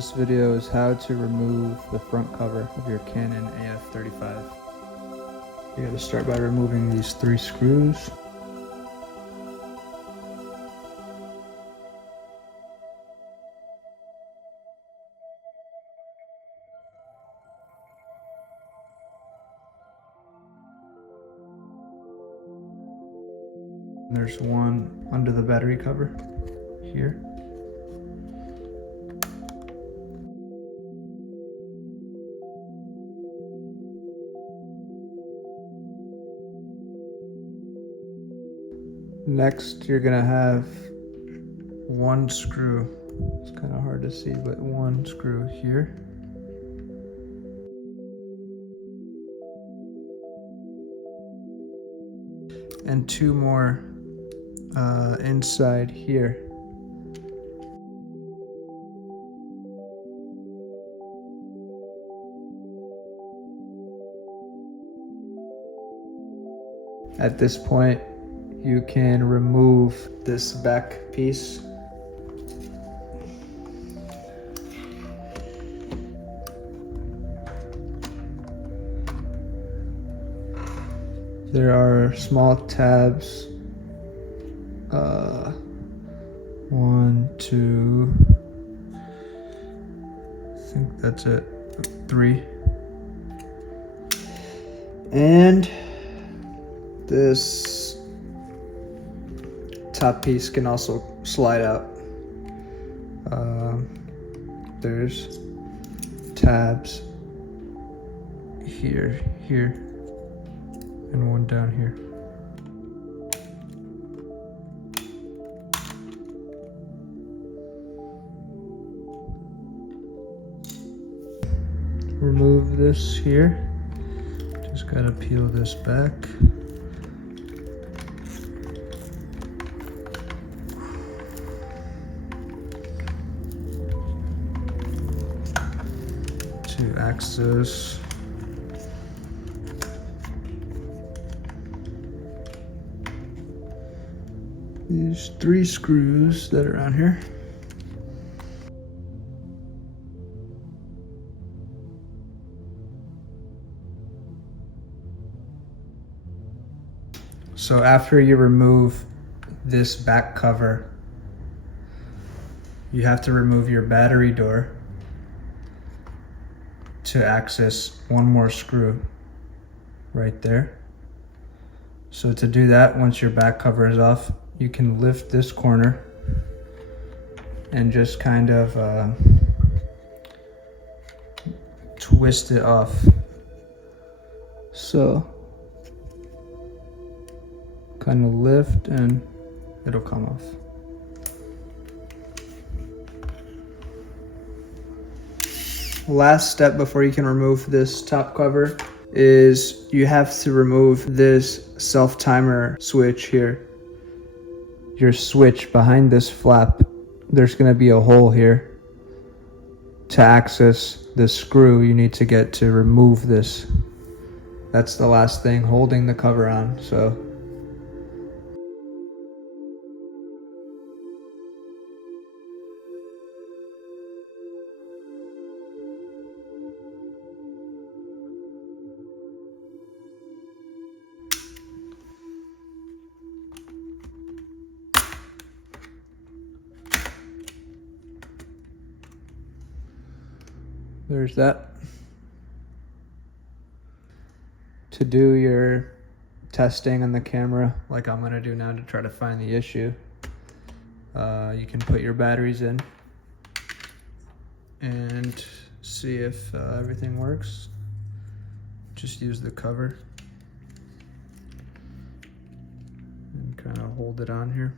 This video is how to remove the front cover of your Canon AF35. You gotta start by removing these 3 screws. There's one under the battery cover here. Next, you're gonna have one screw. It's kind of hard to see, but one screw here. And 2 more inside here. At this point, you can remove this back piece. There are small tabs. 1, 2, I think that's it, 3. And this top piece can also slide out. There's tabs here, and one down here. Remove this here. Just gotta peel this back. To access these 3 screws that are on here. So after you remove this back cover, you have to remove your battery door to access one more screw right there. So to do that, once your back cover is off, you can lift this corner and just kind of twist it off. So kind of lift and it'll come off. Last step before you can remove this top cover is you have to remove this self-timer switch here. Your switch behind this flap, there's going to be a hole here. To access this screw, you need to get to remove this. That's the last thing holding the cover on. So there's that. To do your testing on the camera, like I'm gonna do now to try to find the issue, you can put your batteries in and see if everything works. Just use the cover and kind of hold it on here.